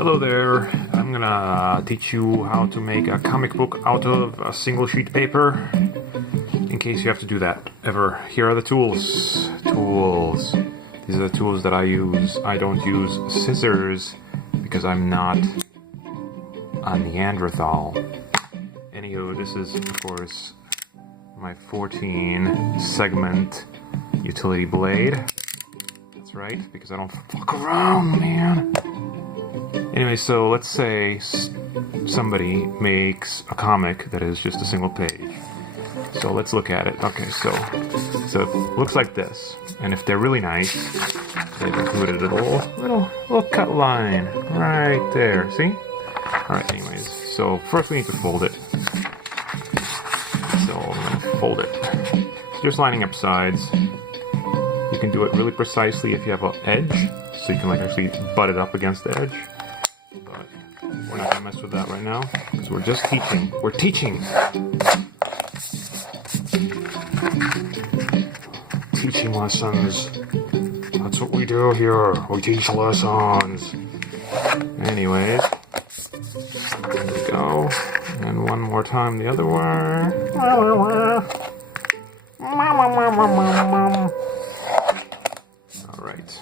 Hello there, I'm gonna teach you how to make a comic book out of a single sheet paper, in case you have to do that ever. Here are the tools. These are the tools that I use. I don't use scissors because I'm not a Neanderthal. Anywho, this is of course my 14 segment utility blade. That's right, because I don't fuck around, man. Anyway, so let's say somebody makes a comic that is just a single page. So let's look at it. Okay, so it looks like this. And if they're really nice, they've included a little cut line right there. See? Alright, anyways. So first we need to fold it. So I'm gonna fold it. So just lining up sides. You can do it really precisely if you have an edge, so you can like actually butt it up against the edge. But we're not gonna mess with that right now, because we're just teaching. We're teaching! Teaching lessons. That's what we do here. We teach lessons. Anyways. There we go. And one more time the other way. Alright.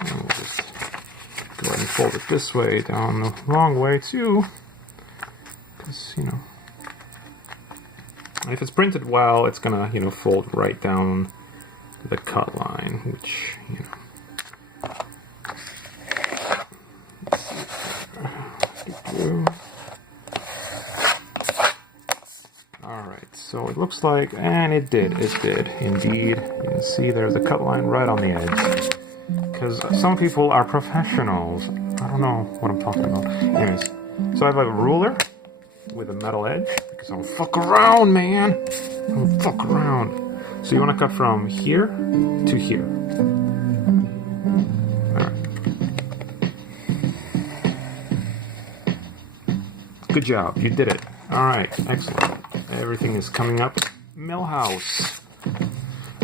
And we'll just go ahead and fold it this way, down the wrong way too. Because, you know, if it's printed well, it's gonna, you know, fold right down to the cut line, which, you know. Alright, so it looks like, and it did indeed. You can see there's a cut line right on the edge. Because some people are professionals. I don't know what I'm talking about. Anyways, so I have a ruler with a metal edge, because I don't fuck around, man! I don't fuck around. So you want to cut from here to here. Alright. Good job, you did it. Alright, excellent. Everything is coming up Millhouse.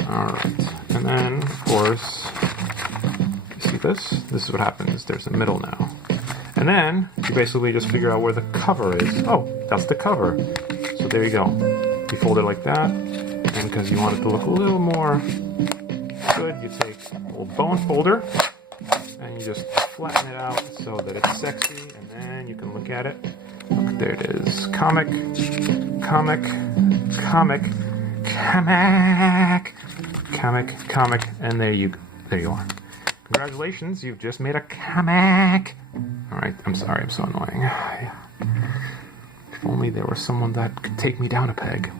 Alright, and then, of course, you see this? This is what happens. There's a middle now. And then, you basically just figure out where the cover is. Oh, that's the cover. So there you go. You fold it like that, and because you want it to look a little more good, you take a little bone folder, and you just flatten it out so that it's sexy, and then you can look at it. Look, there it is. Comic, and there you are. Congratulations, you've just made a comic. Alright, I'm sorry, I'm so annoying. If only there was someone that could take me down a peg.